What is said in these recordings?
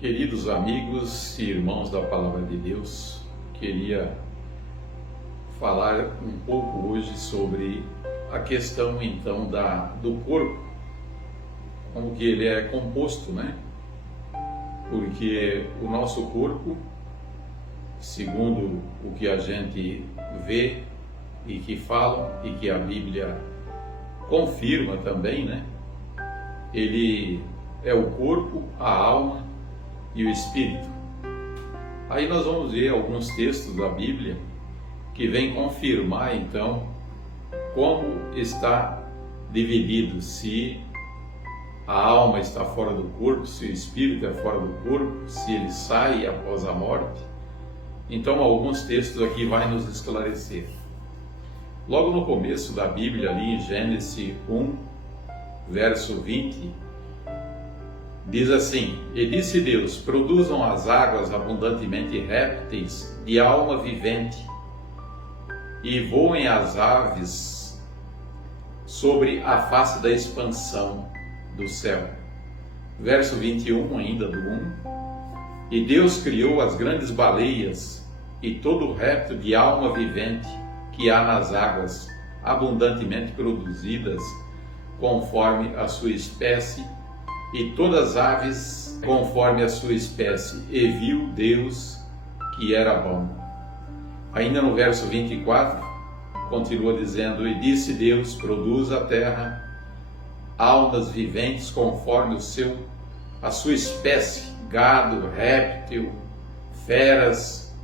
Queridos amigos e irmãos da Palavra de Deus, queria falar um pouco hoje sobre a questão então do corpo, como que ele é composto, né? Porque o nosso corpo, segundo o que a gente vê e que falam e que a Bíblia confirma também, né? Ele é o corpo, a alma e o espírito. Aí nós vamos ver alguns textos da Bíblia que vêm confirmar então como está dividido, se a alma está fora do corpo, se o espírito é fora do corpo, se ele sai após a morte. Então alguns textos aqui vai nos esclarecer. Logo no começo da Bíblia, ali em Gênesis 1, verso 20, diz assim: E disse Deus, produzam as águas abundantemente répteis de alma vivente, e voem as aves sobre a face da expansão do céu. Verso 21 ainda do 1: E Deus criou as grandes baleias e todo o réptil de alma vivente que há nas águas, abundantemente produzidas conforme a sua espécie, e todas as aves conforme a sua espécie, e viu Deus que era bom. Ainda no verso 24, continua dizendo: E disse Deus, produz a terra almas viventes conforme a sua espécie, gado, réptil, feras,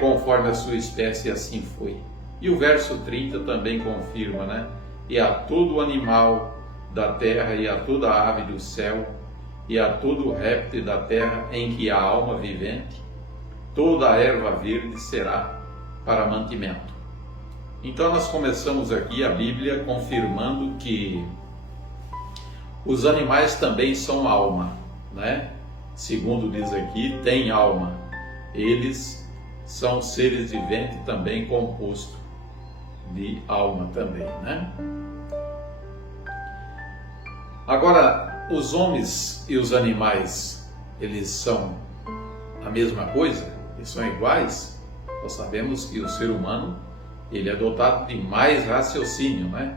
conforme a sua espécie, e assim foi. E o verso 30 também confirma, né? E a todo animal da terra, e a toda ave do céu, e a todo réptil da terra em que há alma vivente, toda a erva verde será para mantimento. Então nós começamos aqui a Bíblia confirmando que os animais também são alma, né? Segundo diz aqui, tem alma. Eles são seres viventes também, composto de alma também, né? Agora, os homens e os animais, eles são a mesma coisa? Eles são iguais? Nós sabemos que o ser humano, ele é dotado de mais raciocínio, né,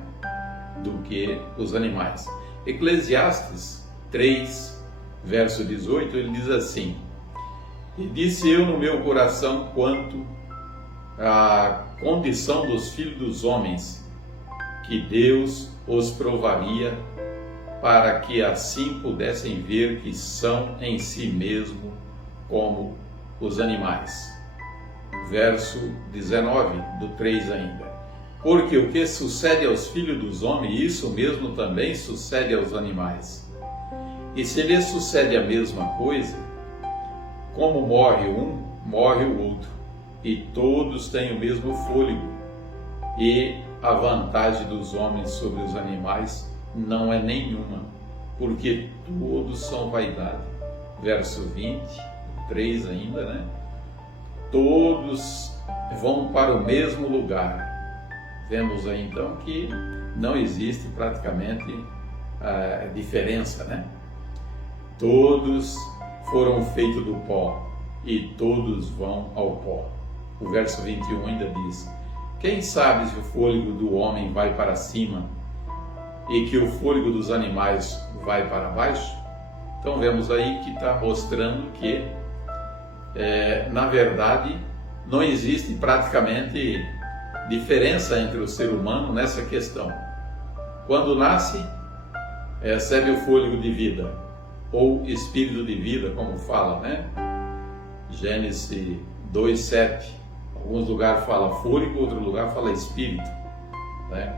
do que os animais. Eclesiastes 3, verso 18, ele diz assim: E disse eu no meu coração quanto à condição dos filhos dos homens, que Deus os provaria, para que assim pudessem ver que são em si mesmo como os animais. Verso 19, do 3 ainda: Porque o que sucede aos filhos dos homens, isso mesmo também sucede aos animais. E se lhes sucede a mesma coisa, como morre um, morre o outro, e todos têm o mesmo fôlego, e a vantagem dos homens sobre os animais não é nenhuma, porque todos são vaidade. Verso 20, 3 ainda, né? Todos vão para o mesmo lugar. Vemos aí então que não existe praticamente diferença, né? Todos foram feitos do pó e todos vão ao pó. O verso 21 ainda diz: Quem sabe se o fôlego do homem vai para cima e que o fôlego dos animais vai para baixo? Então vemos aí que está mostrando que, na verdade, não existe praticamente diferença entre o ser humano nessa questão. Quando nasce, recebe o fôlego de vida, ou espírito de vida, como fala, né? Gênesis 2:7. Alguns lugares fala fôlego, outro lugar fala espírito, né?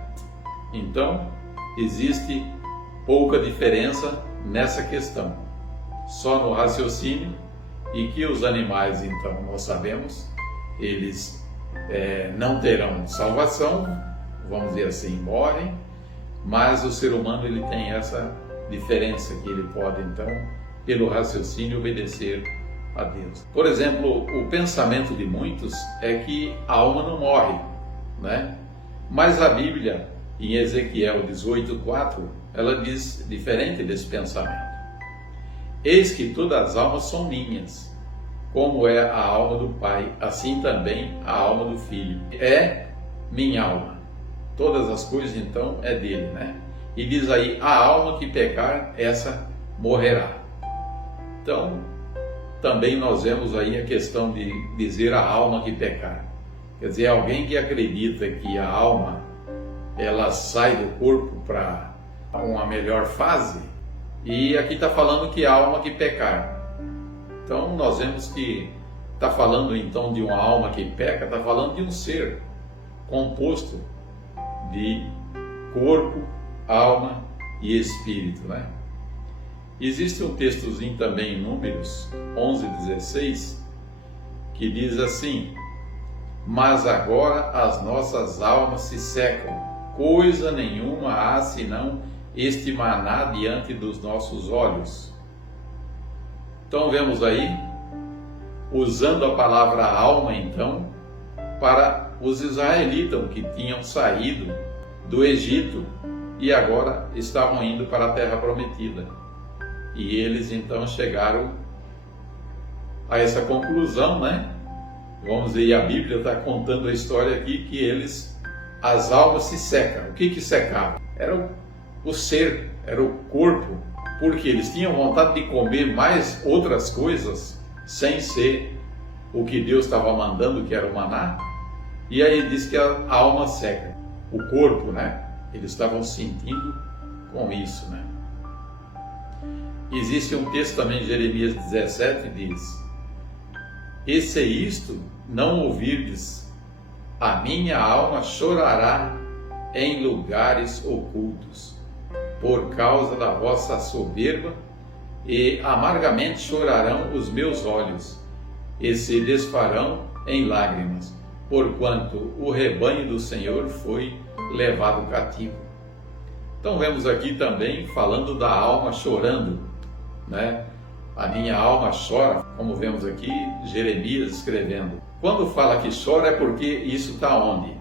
Então, existe pouca diferença nessa questão, só no raciocínio, e que os animais, então, nós sabemos, eles não terão salvação, vamos dizer assim, morrem, mas o ser humano, ele tem essa diferença, que ele pode, então, pelo raciocínio, obedecer a Deus. Por exemplo, o pensamento de muitos é que a alma não morre, né? Mas a Bíblia, em Ezequiel 18:4, ela diz diferente desse pensamento. Eis que todas as almas são minhas, como é a alma do Pai, assim também a alma do Filho. É minha alma. Todas as coisas, então, é dele, né? E diz aí, a alma que pecar, essa morrerá. Então, também nós vemos aí a questão de dizer a alma que pecar. Quer dizer, alguém que acredita que a alma, ela sai do corpo para uma melhor fase, e aqui está falando que a alma que pecar. Então, nós vemos que está falando então de uma alma que peca, está falando de um ser composto de corpo, alma e espírito, né? Existe um textozinho também em Números 11:16 que diz assim: mas agora as nossas almas se secam, coisa nenhuma há senão este maná diante dos nossos olhos. Então vemos aí, usando a palavra alma então, para os israelitas que tinham saído do Egito e agora estavam indo para a terra prometida. E eles então chegaram a essa conclusão, né? Vamos ver, a Bíblia está contando a história aqui que as almas se secam. O que secava? Era o ser, era o corpo, porque eles tinham vontade de comer mais outras coisas sem ser o que Deus estava mandando, que era o maná. E aí diz que a alma seca, o corpo, né? Eles estavam sentindo com isso, né? Existe um texto também, Jeremias 17, diz: e se isto não ouvirdes, a minha alma chorará em lugares ocultos, por causa da vossa soberba, e amargamente chorarão os meus olhos, e se desfarão em lágrimas, porquanto o rebanho do Senhor foi levado cativo. Então vemos aqui também falando da alma chorando, né? A minha alma chora, como vemos aqui Jeremias escrevendo. Quando fala que chora é porque isso está onde?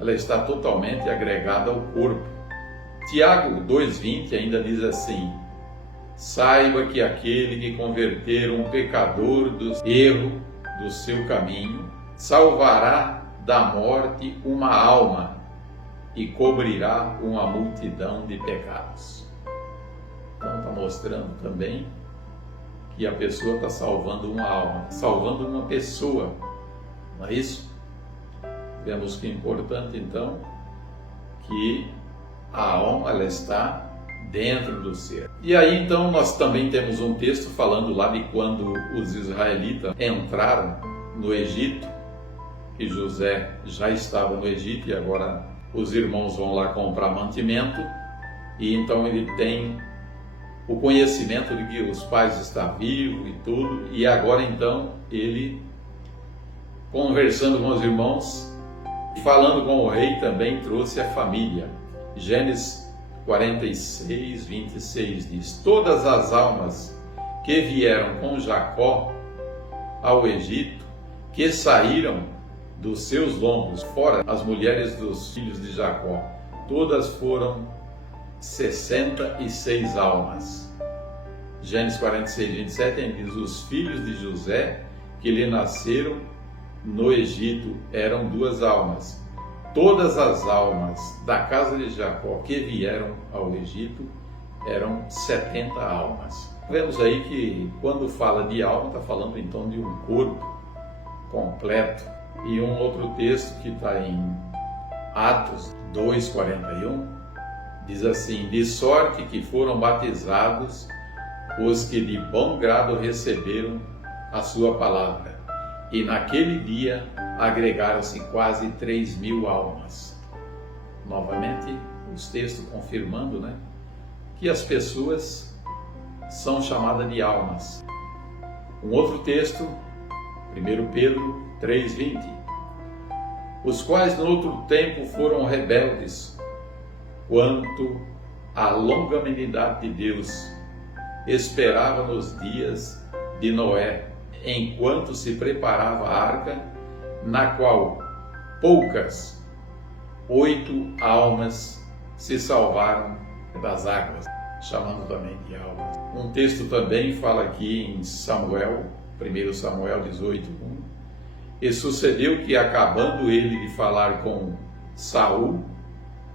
Ela está totalmente agregada ao corpo. Tiago 2,20 ainda diz assim: saiba que aquele que converter um pecador do erro do seu caminho, salvará da morte uma alma e cobrirá uma multidão de pecados. Então está mostrando também que a pessoa está salvando uma alma, salvando uma pessoa, não é isso? Vemos que é importante então que a alma ela está dentro do ser. E aí então nós também temos um texto falando lá de quando os israelitas entraram no Egito, que José já estava no Egito e agora os irmãos vão lá comprar mantimento, e então ele tem o conhecimento de que os pais estão vivos e tudo, e agora então ele, conversando com os irmãos, falando com o rei, também trouxe a família. Gênesis 46:26 diz: todas as almas que vieram com Jacó ao Egito, que saíram dos seus lombos, fora as mulheres dos filhos de Jacó, todas foram 66 almas. Gênesis 46:27 diz: os filhos de José que lhe nasceram no Egito eram 2 almas. Todas as almas da casa de Jacó que vieram ao Egito eram 70 almas. Vemos aí que quando fala de alma, está falando então de um corpo completo. E um outro texto que está em Atos 2:41 diz assim: de sorte que foram batizados os que de bom grado receberam a sua palavra, e naquele dia agregaram-se quase 3.000 almas. Novamente, os textos confirmando, né, que as pessoas são chamadas de almas. Um outro texto, 1 Pedro 3:20, os quais no outro tempo foram rebeldes quanto à longanimidade de Deus, esperava nos dias de Noé, enquanto se preparava a arca, na qual poucas, 8 almas se salvaram das águas. chamando também de alma. Um texto também fala aqui em Samuel, 1 Samuel 18:1. E sucedeu que, acabando ele de falar com Saul,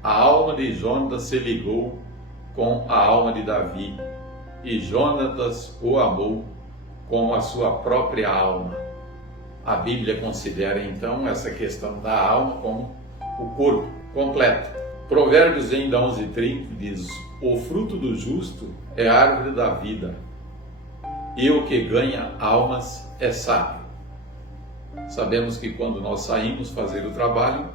a alma de Jonatas se ligou com a alma de Davi, e Jonatas o amou como a sua própria alma. A Bíblia considera então essa questão da alma como o corpo completo. Provérbios ainda 11:30 diz: o fruto do justo é a árvore da vida, e o que ganha almas é sábio. Sabemos que quando nós saímos fazer o trabalho,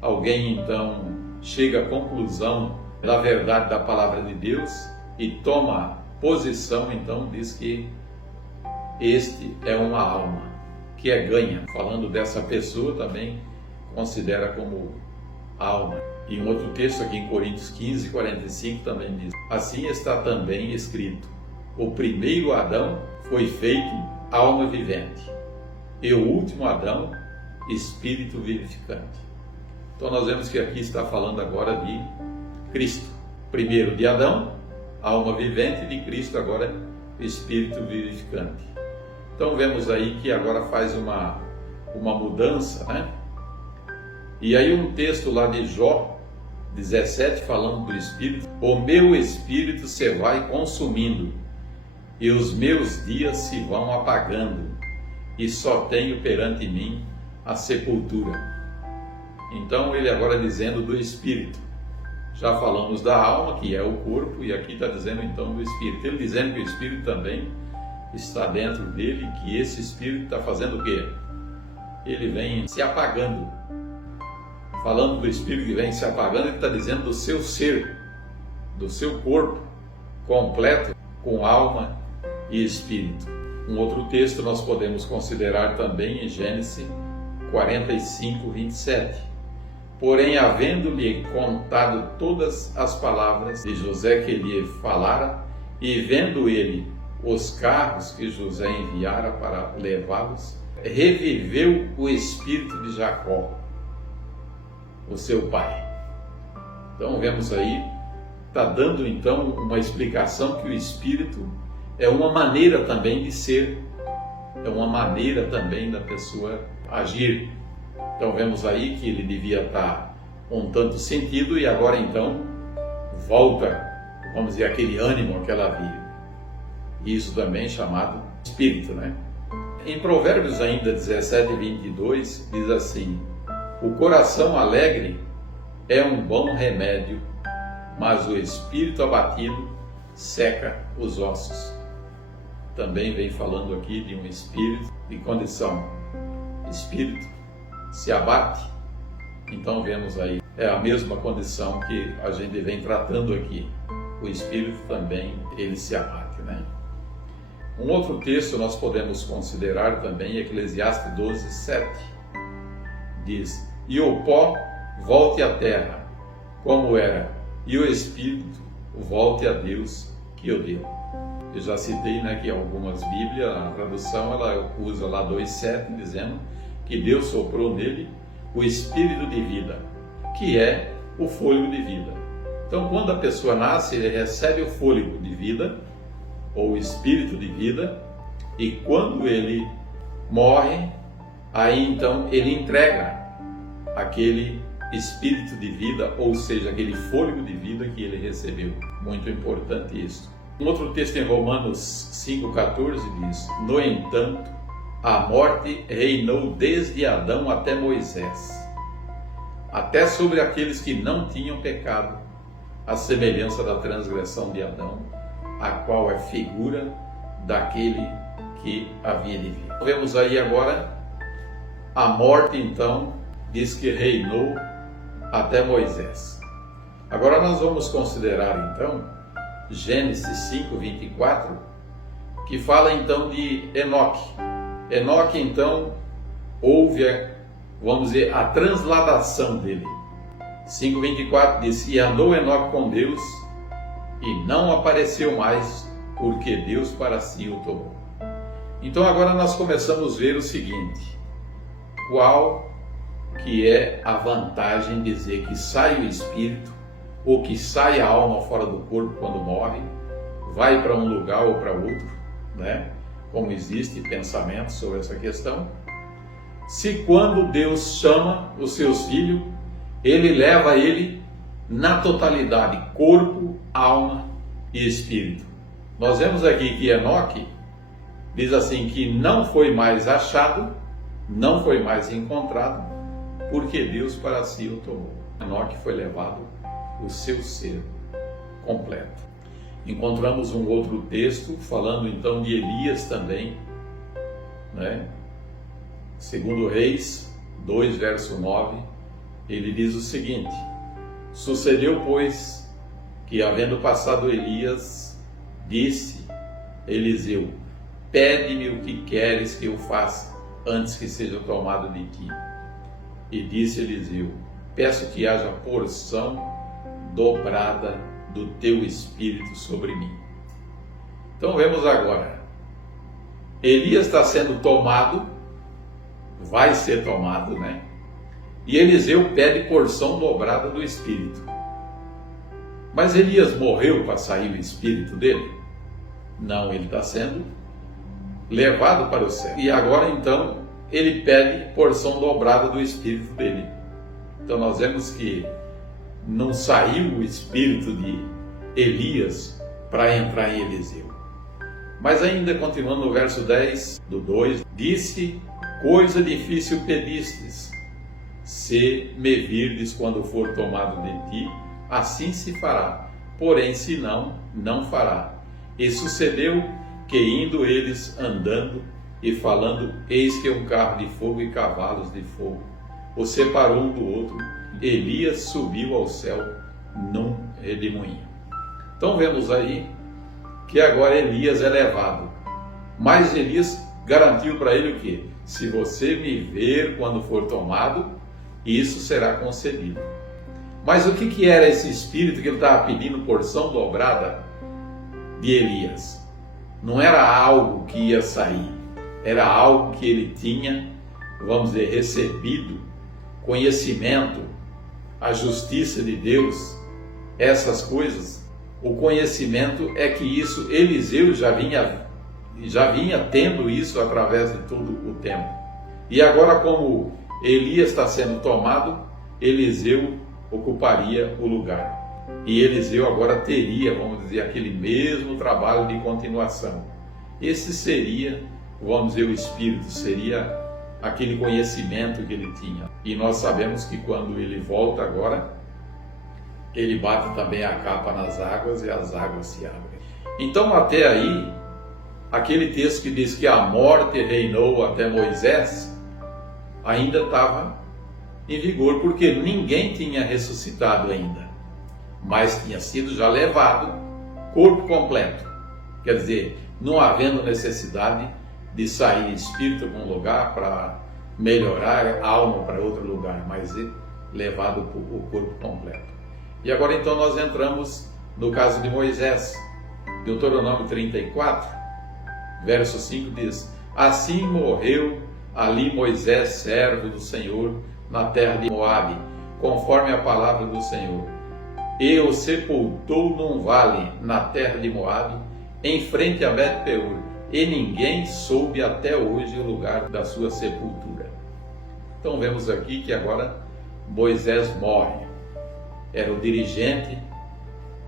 alguém então chega à conclusão da verdade da palavra de Deus e toma posição, então diz que este é uma alma que é ganha. Falando dessa pessoa também considera como alma. E um outro texto aqui em Coríntios 15:45 também diz: assim está também escrito: o primeiro Adão foi feito alma vivente, e o último Adão, espírito vivificante. Então nós vemos que aqui está falando agora de Cristo. Primeiro de Adão, alma vivente, de Cristo agora, espírito vivificante. Então vemos aí que agora faz uma mudança, né? E aí um texto lá de Jó 17, falando do Espírito: o meu Espírito se vai consumindo, e os meus dias se vão apagando, e só tenho perante mim a sepultura. Então ele agora dizendo do Espírito. Já falamos da alma, que é o corpo, e aqui está dizendo então do Espírito. Ele dizendo que o Espírito também está dentro dele, que esse Espírito está fazendo o quê? Ele vem se apagando. Falando do Espírito que vem se apagando, ele está dizendo do seu ser, do seu corpo completo, com alma e Espírito. Um outro texto nós podemos considerar também em Gênesis 45:27. Porém, havendo-lhe contado todas as palavras de José que lhe falara, e vendo ele os carros que José enviara para levá-los, reviveu o espírito de Jacó, o seu pai. Então vemos aí, está dando então uma explicação que o espírito é uma maneira também de ser, é uma maneira também da pessoa agir. Então vemos aí que ele devia estar um tanto sentido e agora então volta, vamos dizer, aquele ânimo, aquela vida. Isso também é chamado espírito, né? Em Provérbios ainda 17:22 diz assim: o coração alegre é um bom remédio, mas o espírito abatido seca os ossos. Também vem falando aqui de um espírito de condição. Espírito se abate, então vemos aí, é a mesma condição que a gente vem tratando aqui. O espírito também, ele se abate, né? Um outro texto nós podemos considerar também, Eclesiastes 12:7, diz: e o pó volte à terra, como era, e o espírito volte a Deus que o deu. Eu já citei, né, que algumas Bíblias, a tradução, ela usa lá 2:7, dizendo que Deus soprou nele o espírito de vida, que é o fôlego de vida. Então, quando a pessoa nasce, ele recebe o fôlego de vida, ou o espírito de vida, e quando ele morre, aí então ele entrega aquele espírito de vida, ou seja, aquele fôlego de vida que ele recebeu. Muito importante isso. Um outro texto em Romanos 5:14 diz: no entanto, a morte reinou desde Adão até Moisés, até sobre aqueles que não tinham pecado, à semelhança da transgressão de Adão, a qual é figura daquele que havia de vir. Vemos aí agora a morte, então, diz que reinou até Moisés. Agora nós vamos considerar, então, Gênesis 5:24, que fala então de Enoque. Enoque, então, houve, vamos dizer, a transladação dele. 5:24 diz: e andou Enoque com Deus, e não apareceu mais, porque Deus para si o tomou. Então agora nós começamos a ver o seguinte: qual que é a vantagem de dizer que sai o espírito ou que sai a alma fora do corpo quando morre, vai para um lugar ou para outro, né? Como existe pensamento sobre essa questão. Se quando Deus chama os seus filhos, Ele leva ele na totalidade, corpo, alma e espírito. Nós vemos aqui que Enoque diz assim que não foi mais achado, não foi mais encontrado, porque Deus para si o tomou. Enoque foi levado o seu ser completo. Encontramos um outro texto falando então de Elias também, né? Segundo Reis 2, verso 9, ele diz o seguinte: sucedeu, pois, que havendo passado Elias, disse Eliseu: pede-me o que queres que eu faça antes que seja tomado de ti. E disse Eliseu: peço que haja porção dobrada do teu espírito sobre mim. Então vemos agora, Elias está sendo tomado, vai ser tomado, né? E Eliseu pede porção dobrada do espírito. Mas Elias morreu para sair o espírito dele? Não, ele está sendo levado para o céu. E agora então ele pede porção dobrada do espírito dele. Então nós vemos que não saiu o espírito de Elias para entrar em Eliseu. Mas ainda continuando no verso 10 do 2, disse: coisa difícil pedistes, se me virdes quando for tomado de ti, assim se fará, porém se não, não fará. E sucedeu que indo eles andando e falando, eis que um carro de fogo e cavalos de fogo o separou um do outro. Elias subiu ao céu num redemoinho. Então vemos aí que agora Elias é levado. Mas Elias garantiu para ele o quê? Se você me ver quando for tomado, isso será concedido. Mas o que era esse espírito que ele estava pedindo porção dobrada de Elias? Não era algo que ia sair, era algo que ele tinha, vamos dizer, recebido, conhecimento, a justiça de Deus, essas coisas. O conhecimento é que isso, Eliseu já vinha tendo isso através de todo o tempo. E agora, como Elias está sendo tomado, Eliseu ocuparia o lugar. E Eliseu agora teria, vamos dizer, aquele mesmo trabalho de continuação. Esse seria, vamos dizer, o Espírito, seria aquele conhecimento que ele tinha. E nós sabemos que quando ele volta agora, ele bate também a capa nas águas e as águas se abrem. Então até aí, aquele texto que diz que a morte reinou até Moisés, ainda estava em vigor, porque ninguém tinha ressuscitado ainda, mas tinha sido já levado, corpo completo. Quer dizer, não havendo necessidade de sair espírito para um lugar para melhorar a alma para outro lugar, mas levado o corpo completo. E agora então nós entramos no caso de Moisés. Deuteronômio 34, verso 5 diz: assim morreu ali Moisés, servo do Senhor, na terra de Moabe, conforme a palavra do Senhor. E o sepultou num vale na terra de Moabe, em frente a Bet-peor, e ninguém soube até hoje o lugar da sua sepultura. Então vemos aqui que agora Moisés morre. Era o dirigente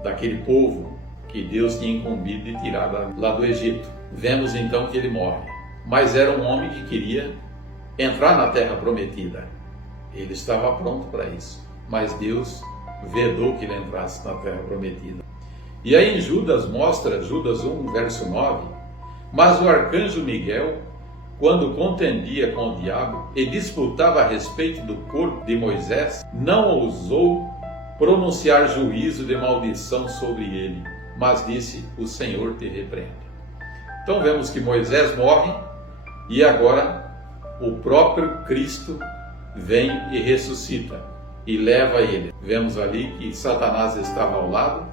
daquele povo que Deus tinha incumbido de tirar lá do Egito. Vemos então que ele morre. Mas era um homem que queria entrar na terra prometida. Ele estava pronto para isso. Mas Deus vedou que ele entrasse na terra prometida. E aí em Judas mostra, Judas 1, verso 9, mas o arcanjo Miguel, quando contendia com o diabo e disputava a respeito do corpo de Moisés, não ousou pronunciar juízo de maldição sobre ele, mas disse: o Senhor te repreende. Então vemos que Moisés morre e agora o próprio Cristo vem e ressuscita e leva ele. Vemos ali que Satanás estava ao lado,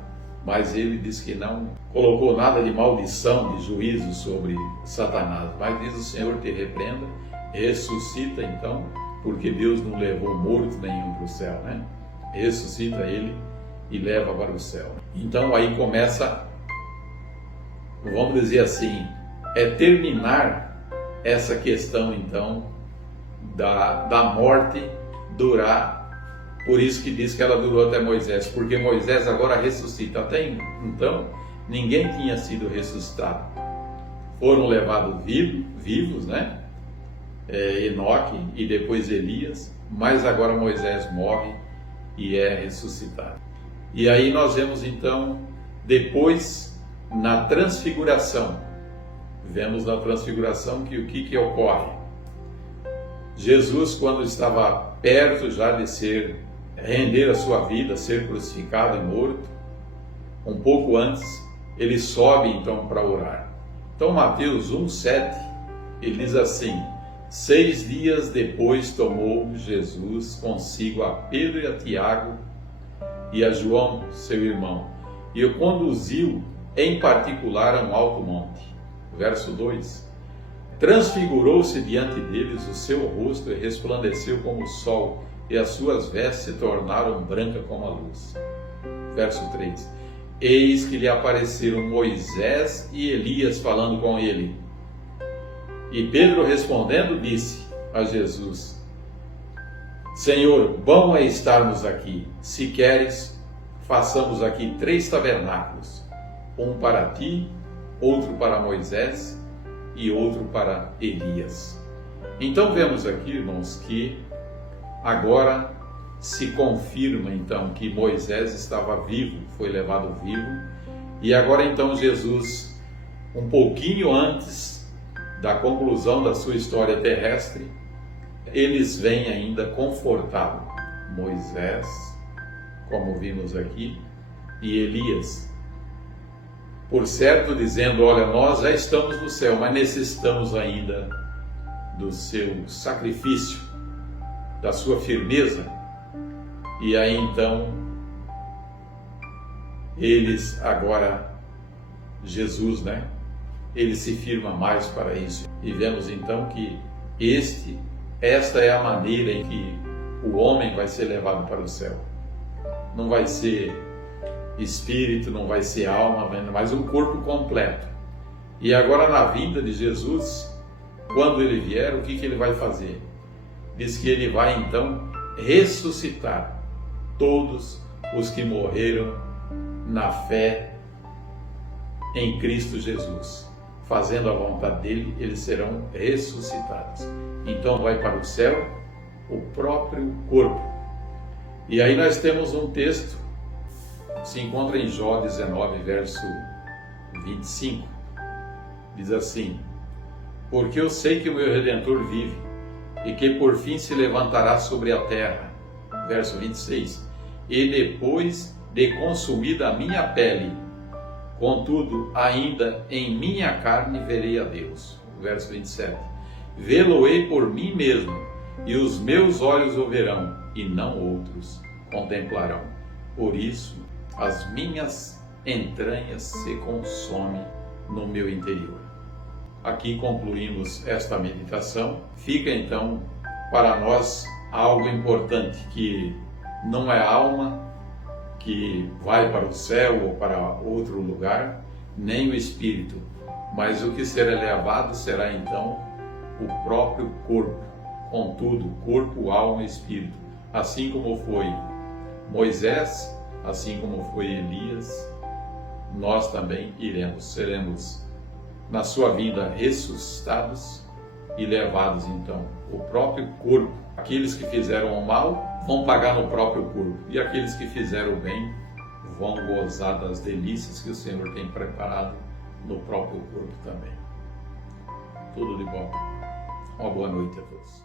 mas ele diz que não colocou nada de maldição, de juízo sobre Satanás, mas diz: o Senhor te repreenda. Ressuscita então, porque Deus não levou morto nenhum para o céu, né? Ressuscita ele e leva para o céu. Então aí começa, vamos dizer assim, terminar essa questão então da morte durar. Por isso que diz que ela durou até Moisés, porque Moisés agora ressuscita. Até então ninguém tinha sido ressuscitado. Foram levados vivos, né? Enoque e depois Elias, mas agora Moisés morre e é ressuscitado. E aí nós vemos então, depois, na transfiguração, vemos na transfiguração que o que ocorre? Jesus, quando estava perto já de render a sua vida, ser crucificado e morto, um pouco antes, ele sobe então para orar. Então Mateus 1,7, ele diz assim: 6 dias depois tomou Jesus consigo a Pedro e a Tiago e a João, seu irmão, e o conduziu em particular a um alto monte. Verso 2: transfigurou-se diante deles o seu rosto e resplandeceu como o sol, e as suas vestes se tornaram brancas como a luz. Verso 3: eis que lhe apareceram Moisés e Elias falando com ele. E Pedro respondendo disse a Jesus: Senhor, bom é estarmos aqui. Se queres, façamos aqui 3 tabernáculos, um para ti, outro para Moisés e outro para Elias. Então vemos aqui, irmãos, que agora se confirma então que Moisés estava vivo, foi levado vivo, e agora então Jesus, um pouquinho antes da conclusão da sua história terrestre, eles vêm ainda confortá-lo. Moisés, como vimos aqui, e Elias, por certo dizendo: olha, nós já estamos no céu, mas necessitamos ainda do seu sacrifício, da sua firmeza. E aí então eles agora, Jesus, né? Ele se firma mais para isso. E vemos então que esta é a maneira em que o homem vai ser levado para o céu. Não vai ser espírito, não vai ser alma, mas um corpo completo. E agora na vinda de Jesus, quando ele vier, o que ele vai fazer? Diz que ele vai então ressuscitar todos os que morreram na fé em Cristo Jesus. Fazendo a vontade dele, eles serão ressuscitados. Então vai para o céu o próprio corpo. E aí nós temos um texto, se encontra em Jó 19, verso 25. Diz assim: porque eu sei que o meu Redentor vive, e que por fim se levantará sobre a terra. Verso 26. E depois de consumida a minha pele, contudo, ainda em minha carne verei a Deus. Verso 27. Vê-lo-ei por mim mesmo, e os meus olhos o verão, e não outros contemplarão. Por isso, as minhas entranhas se consomem no meu interior. Aqui concluímos esta meditação. Fica então para nós algo importante, que não é a alma que vai para o céu ou para outro lugar, nem o espírito, mas o que será levado será então o próprio corpo, contudo, corpo, alma e espírito, assim como foi Moisés, assim como foi Elias, nós também seremos na sua vida ressuscitados e levados então o próprio corpo. Aqueles que fizeram o mal vão pagar no próprio corpo, e aqueles que fizeram o bem vão gozar das delícias que o Senhor tem preparado no próprio corpo também. Tudo de bom. Uma boa noite a todos.